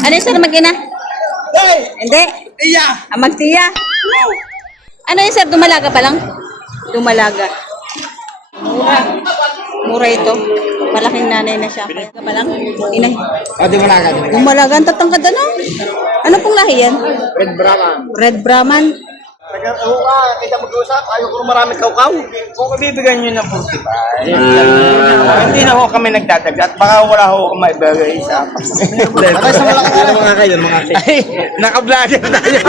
Ano yung sir mag-ina? Hey! Hindi. Iya! Magtiya. Wow! Ano yung sir? Dumalaga pa lang? Dumalaga. Mura. Mura ito. Malaking nanay na siya. Kaya pa lang. Inay. Di mo na agad. Dumalaga. Ang tatangkad ano? Ano pong lahi yan? Red Brahman. Red Brahman. Kita mag-usap. Ayaw ko marami kaukaw. Kung ibibigay nyo ng 45, hindi na ho kami nagdadagat. Baka wala ho kami ibigay sa Patay sa mga kayo, mga kayo. Ay, naka-vlogger tayo.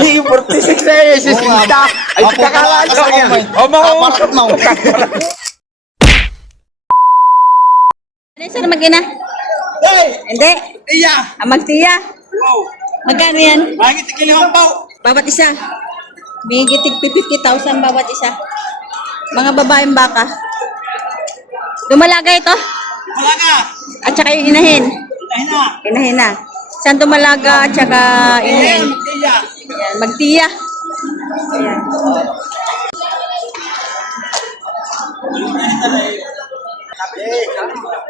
Yung 46 na yun, sisinta. Ay, kakalaan ko. O, mga mo. Ano yung sir mag-ina? Hey! Hindi. Iya! Magtiya. Wow! Magkano yan? Bakit ikilihang pao? Bawat isa. May gitig 50,000 bawat isa. Mga babaeng baka. Dumalaga ito. Wala ka! At saka yung inahin. Dahil na! Inahin na. Saan dumalaga at saka inahin. Iya! Ayan, magtiya. Ayan.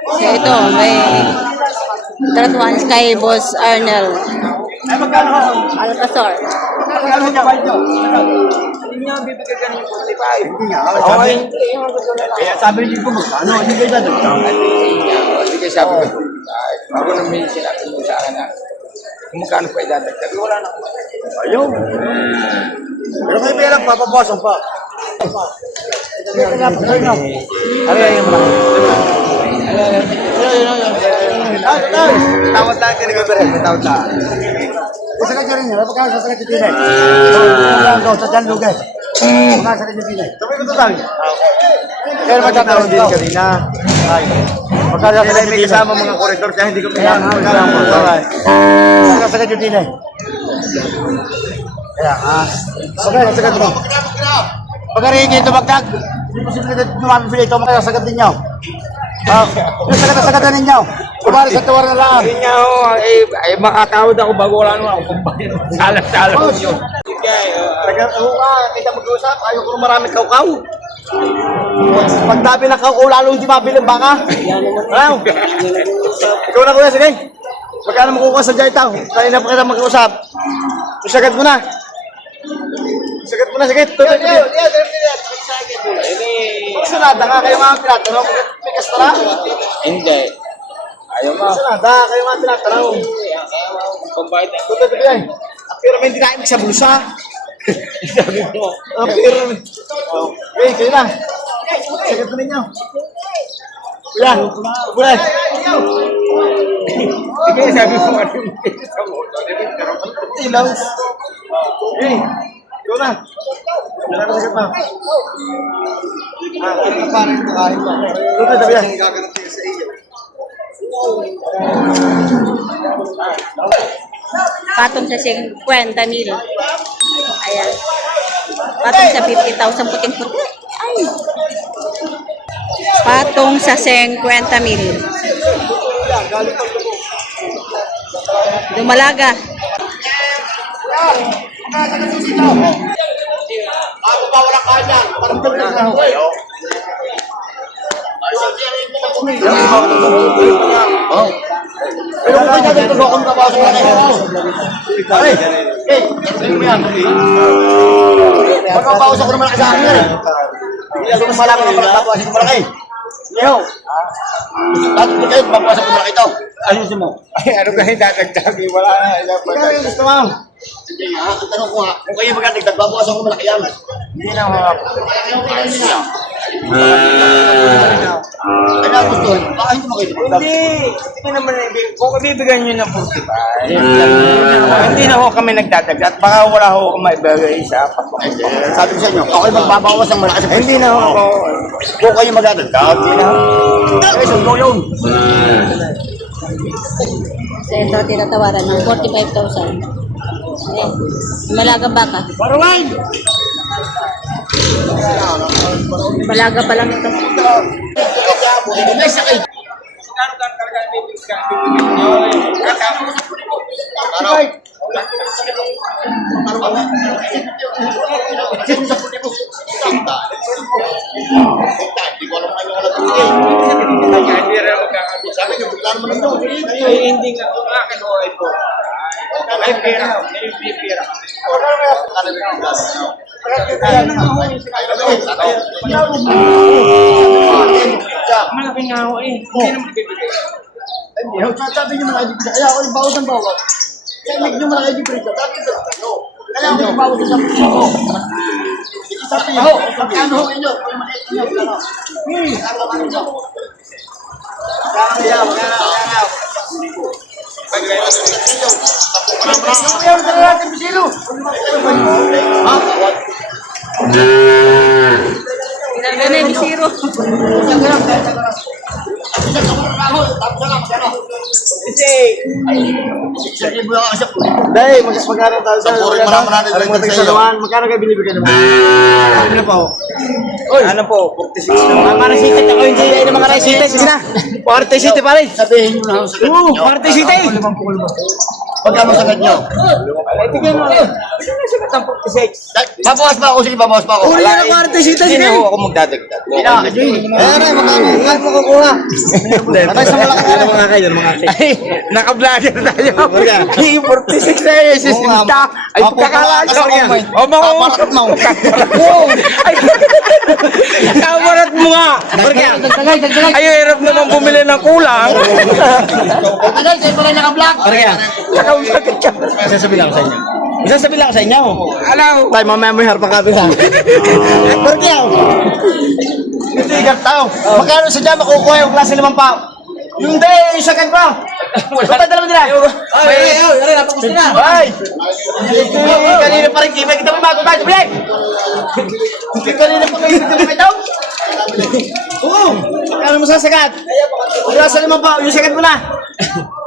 So ito, may tratuan kay Boss Arnel. Ay, magkano ho? Alcazar. Magkano ho niya? Hindi niya bibigay ka ng 45. Hindi nga. Okay. Kaya sabi niyo po magkano? Hindi kayo dadagdag. Hindi kayo sabi ko. Ako na may sinabi mo sa akin na kung magkano pa idadagdag. Wala na. Ayaw. Pero may pera, papabawasan pa. Tawad lang ka nagbibirin. Tawad lang. Masakit ka rin yan. Napagkakaroon sa sakit yung tinay. Sa dyan lugar. Masakit yung tinay. Sabi ko ito tayo. Kaya magkakaroon din kanina. Pagkakaroon sa may kasama mga koridor kaya hindi ko kailangan. Masakit yung tinay. Kaya masakit mo. Pagkarihin ito magkag. Hindi po simple na dumamifil ito. Masakit din nyo. Yung sagatan ninyo. Kumari sa tuwar na lang. Hindi nga ho, ay makatawad ako bago wala naman ako kumpanya. Salat-salat ko yun. Kita mag-usap. Ayaw ko marami kaukaw. Pag tabi ng kaukaw, lalo hindi mabili ang baka. Ano? Ikaw na kuya, sige. Magkano makukuha sa Jaitaw? Kanina pa kita mag-usap. Sagat mo na. Sagat mo na, sige. Sunada ka, kayo mga tinatanong. Pikas na lang. Hindi. Ayaw mo. Sunada, kayo mga tinatanong. Pambayad na. Tuto ito yan. Ang pira may dinaimik sa bulsa. Sabi mo. Ang pira may... Okay, kayo na. Sagat mo ninyo. Kuya, kuya. Sige, sabi mo ano yung sa moto. Ilaw. Okay, ikaw na. Wala na sagat na. Ito pa rin ito kain pa. Tuto ito yan. Gaganatin sa iyo. Patong sa 50,000. Ayan. Patong sa 50,000 puting-puti. Ay. Patong sa 50,000. Dumalaga. Ako pa wala kanya. Parang tulad na ako. Pero kung kanya dito ko kung kapasok na ay, ano mo yan? Pagkapasok ko naman sa akin yan. Hindi ako malaki ng pagkapasok ko malaki. Iyaw. Bakit mo kayo magpapasok ko malaki ito? Ayusin mo. Ay, ano ka yung dadagdag? Wala na. Ikaw yung gusto mo. Hindi nga, ang tanong ko nga, kung kayo magkatagdag, babawasan ko malaki yan. Hindi na mga... Kaya gusto, baka hindi mo kayo magkatagdag. Hindi naman ibig. Kung ibibigay nyo ng 45, hindi na ho kami nagdadagat. Baka wala ho kami ibigay sa pagpapagay. Sabi ko sa inyo, ako'y magbabawas ng malaki sa presyo. Hindi na ho. Kung kayo magkatagdag, hindi na. Eh, sundo yun. So ito, tinatawaran ng 45,000. Ayan. Malagang baka. Parawan! Malaga pa lang ito. May sakit. Hindi ko alam kung ano ka nagtulay. Hindi rin magkakabi. Sabi niyo, buklaan mo lang daw. Hindi nga. Akin o ito. May pera. May pera. Malaki nga ako eh. Hindi naman bibigay. Sabi niyo mga ibig kaya ako yung bawat ng bawat. Kaya hindi niyo mga ibig rito. Kaya ako yung bawat ng bawat. Sabi niyo, ano ho inyo? Ginagana yung bisiro. Dahil, magkano tayo sa Puri marami na salawan. Magkano kayo binibigyan naman? Ano po? Ano po? 46 lang. Mga resitit ako yung GA ng mga resitit. Sige na. Party City pa rin. Sabihin niyo na sa Oo, Party City. Pagkano sagad niyo? Tignan mo. Hindi na siya katang 46. Babawas pa ako, sige, babawas pa ako. Uli na ng Party City. Hindi Sige. na ako magdadagdag. Ayan, magkano? Magkano makukuha? Patay sa malaki na mga kayo, mga kayo. Naka-vlogger tayo. Marga. 46 na eh. Sisinta. Ay, kakala ko yan. O, Paparat mo. Ay, kawarat mo nga. Marga. Ay, hirap naman bumili ng kulang. Tagal, kayo pala naka-vlog. Marga. Nakausapit siya. Sasabihin lang sa inyo. Sasabihin lang sa inyo. Alam. Tayo, mamaya mo yung harapang kabila. Marga. Hindi ka tao. Magkano sa dyan makukuha yung klase limang pao? Yung day, yung second pa. Punta dalawa nila. Ay, napakos na. Ay. Kanina pa rin, kibay kita mo bago tayo. Tumilay. Kanina pa kayo, kita mo ito. Oo. Magkano mo sasagat? Wala sa limang pao, yung second mo na.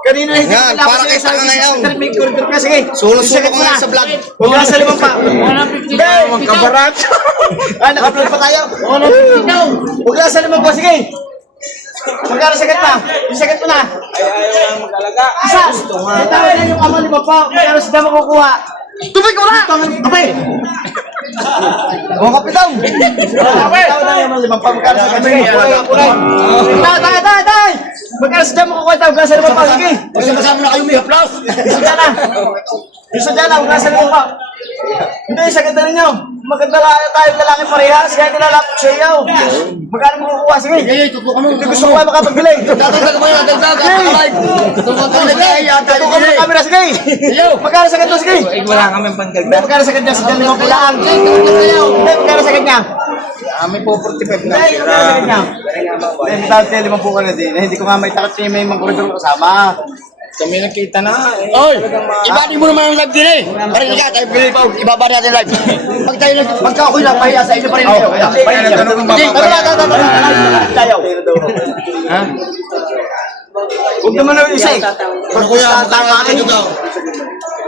Kanina hindi ko nila para kay Saka ngayon. May kurkur ka, sige. Sulo-sulo ko nga sa vlog. Wala sa limang pao. Magkabarat. Ah, naka-upload pa tayo? Huwag lang sa limang po, sige. Magkano sagat pa? Yung sagat mo na. Ayaw mag-alaga. Isa! May tawag na yung ama lima pa. Magkano sa dama kukuha? Tubig ko na! Kape! O, kape daw! Kape! Tawag na yung ama lima pa. Magkano sa dama kukuha? Tay! Magkano sa dama kukuha? Magkano sa lima pa? Sige! Kasi kasama na kayo may applause. Isa dyan na! Isa dyan na! Magkano sa lima pa? Hindi, sagat na ninyo. Maganda tayo lalaki parehas. Kaya nilalapot sa iyo. Magkano mo kukuha? Sige! Tutukan mo. Hindi gusto ko kayo makapagbili. Dagdag mo yan, dagdag. Tutukan mo yan. Tutukan mo ng camera, sige! Magkano sa ganito, sige! Wala kami pangdagdag. Magkano sa kanya? Sa dyan limang pulaan. Hindi, magkano sa kanya? Kami po 45 na. Hindi, magkano sa kanya? Hindi, may tawag tayo limang pulaan na din. Hindi ko nga may takot siya may mga koridor kasama. Kami nakita na. Oy, ibadi mo naman ang live din eh. Parinig ka, tayo pinili pa. Ibabadi natin live. Pagka ako'y lang, pahiya sa inyo pa rin. Hindi, Tayo. Ha? Huwag naman na yung isa eh. kuya, magkakain nyo daw.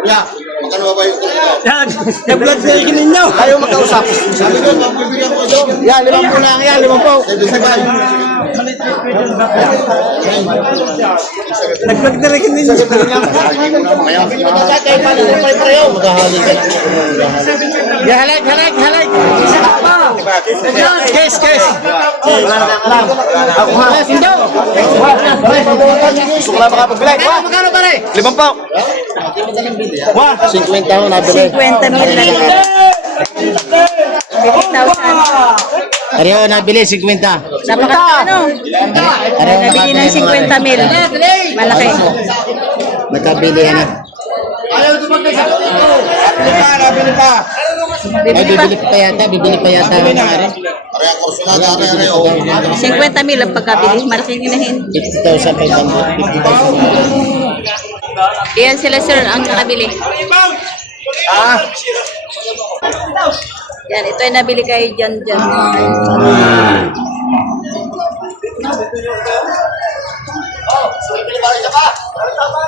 Kuya, magkano ba yung Yan. Nag-vlog sa ikin ninyo. Ayaw magkausap. sabi ko, magbibigyan ko ito. Yan, limang po lang yan. Limang po. Sabay. Nag-vlog na rin ninyo. Maghahali ka. Halay. Kes. Wala na alam. Ako ha. Sindo. Sukla makapag-vlog. Magkano pare? Limang po. 50 ako nabili. 50 mil na lang. 50,000. Pareho nabili, 50. Napaka nabili ng 50 mil. Malaki. Nagkabili na. Nabili pa. Ay, bibili pa yata. Pareho kursunada, pareho. 50 mil ang pagkabili. Malaking inahin. 50,000, 50,000. Iyan sila sir ang nakabili. Yan, ito ay nabili kay John.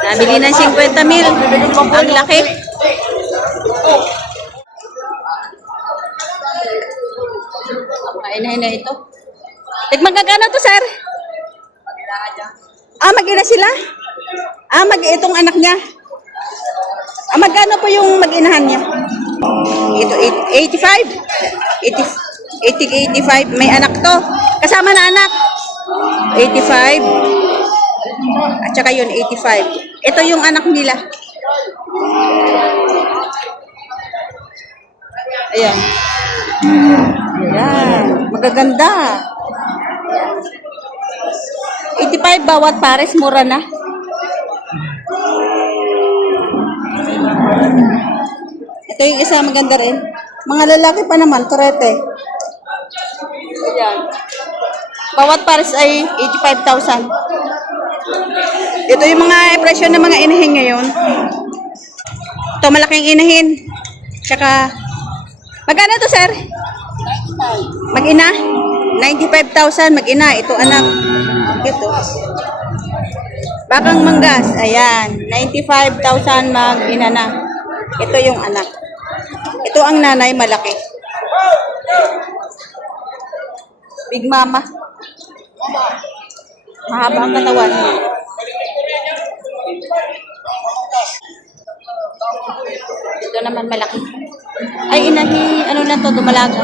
Nabili ng 50 mil. Ang laki. Kain na ito. Magkano to, sir? Mag-ina sila? Itong anak niya. Magkano po yung mag-inahan niya? Ito, 85? 85. May anak to. Kasama na anak. 85. At saka yun, 85. Ito yung anak nila. Ayan. Ayan. Magaganda. 85 bawat pares, mura na. Ito yung isa, maganda rin. Mga lalaki pa naman, turete. Ayan. Bawat pares ay 85,000. Ito yung mga presyo ng mga inahin ngayon. Ito, malaking inahin. Tsaka, magkano to, sir? Mag-ina? 95,000 mag-ina. Ito, anak. Ito. Bakang manggas. Ayan. 95,000 mag-ina na. Ito yung anak. Ito ang nanay, malaki. Big mama. Mahaba ang katawan. Ito naman malaki. Ay, inahi, ano na to, dumalaga.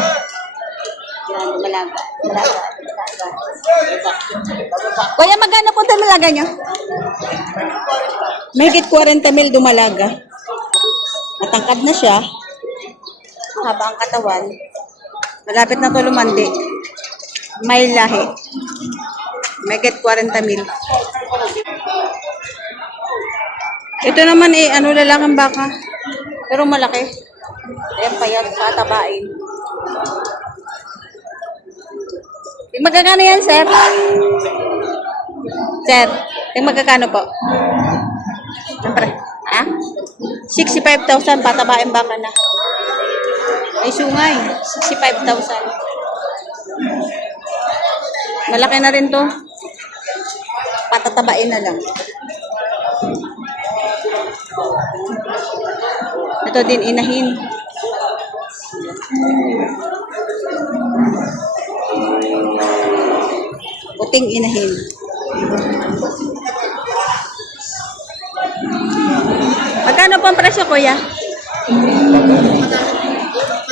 Yan, dumalaga. Dumalaga. Kuya, magkano po dumalaga nyo? Mahigit 40 mil dumalaga. Matangkad na siya. Mahaba ang katawan. Malapit na to lumandi. May lahi. Mahigit 40 mil. Ito naman ano lalakang baka. Pero malaki. Ayan pa yan, patabain. Magkakano yan, sir? Sir, magkakano po? Siyempre, ha? 65,000, patabain baka na. Ay, sungay. 65,000. Malaki na rin to. Patatabain na lang. Ito din inahin. Puting inahin. Magkano po ang presyo, kuya?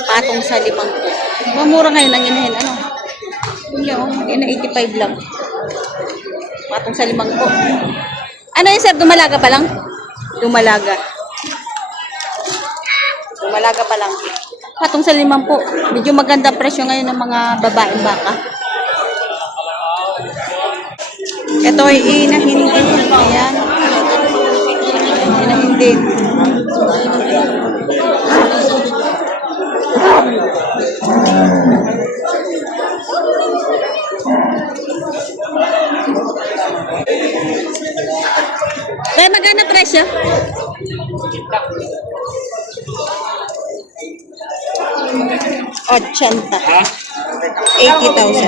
Patong sa 5. Mamura ngayon ang inahin. Ano? Yung ina 85 lang. Patong sa 5 po. Ano yun, sir? Dumalaga pa lang? Dumalaga. Dumalaga pa lang. Patong sa 5 po. Medyo maganda presyo ngayon ng mga babaeng baka. Ito ay inahin din. Ayan. Inahin din. Kaya magkano presyo? 80,000. 80,000.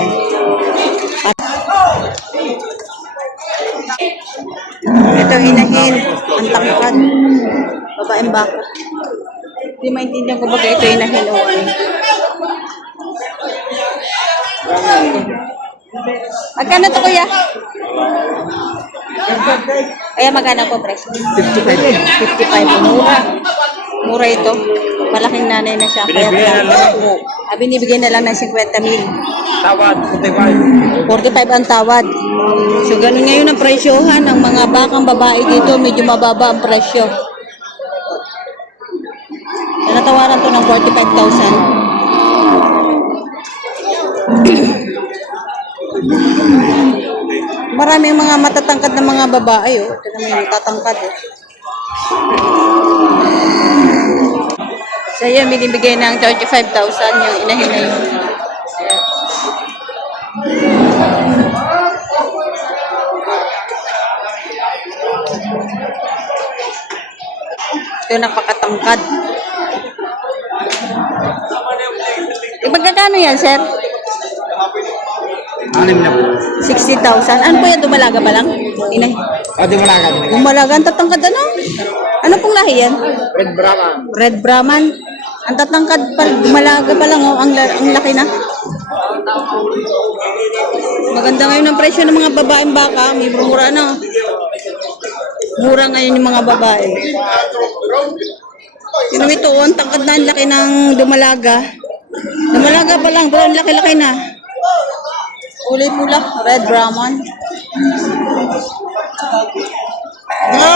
Ito inahin. Ang tangkad. Babaeng baka. Hindi maintindihan ko baga ito inahin o ano. Magkano to, kuya? Kaya magkano po presyo? 55. Mura. Mura ito. Malaking nanay na siya. Binibigay na lang ng 50 mil. Tawad, 45. 45 ang tawad. So, ganun ngayon ang presyohan ng mga bakang babae dito. Medyo mababa ang presyo. Natawaran to ng 45,000. Maraming mga matatangkad na mga babae. Oh. Ito naman yung tatangkad. Oh. So, yun, binibigay ng 35,000 yung inahin na yun. Ayan. Ito napakatangkad. Magkakano yan, sir? 6 na po. 60,000. Ano po yan? Dumalaga pa lang? Inay. Dumalaga. Dumalaga. Ang tatangkad ano? Ano pong lahi yan? Red Brahman. Red Brahman. Ang tatangkad pa, dumalaga pa lang. Oh. Ang laki na. Maganda ngayon ang presyo ng mga babaeng baka. May mura na. Mura ngayon yung mga babae. Yun ito, ang tangkad na ang laki ng dumalaga. Dumalaga pa lang, brown, laki-laki na. Kulay pula, red Brahman. No!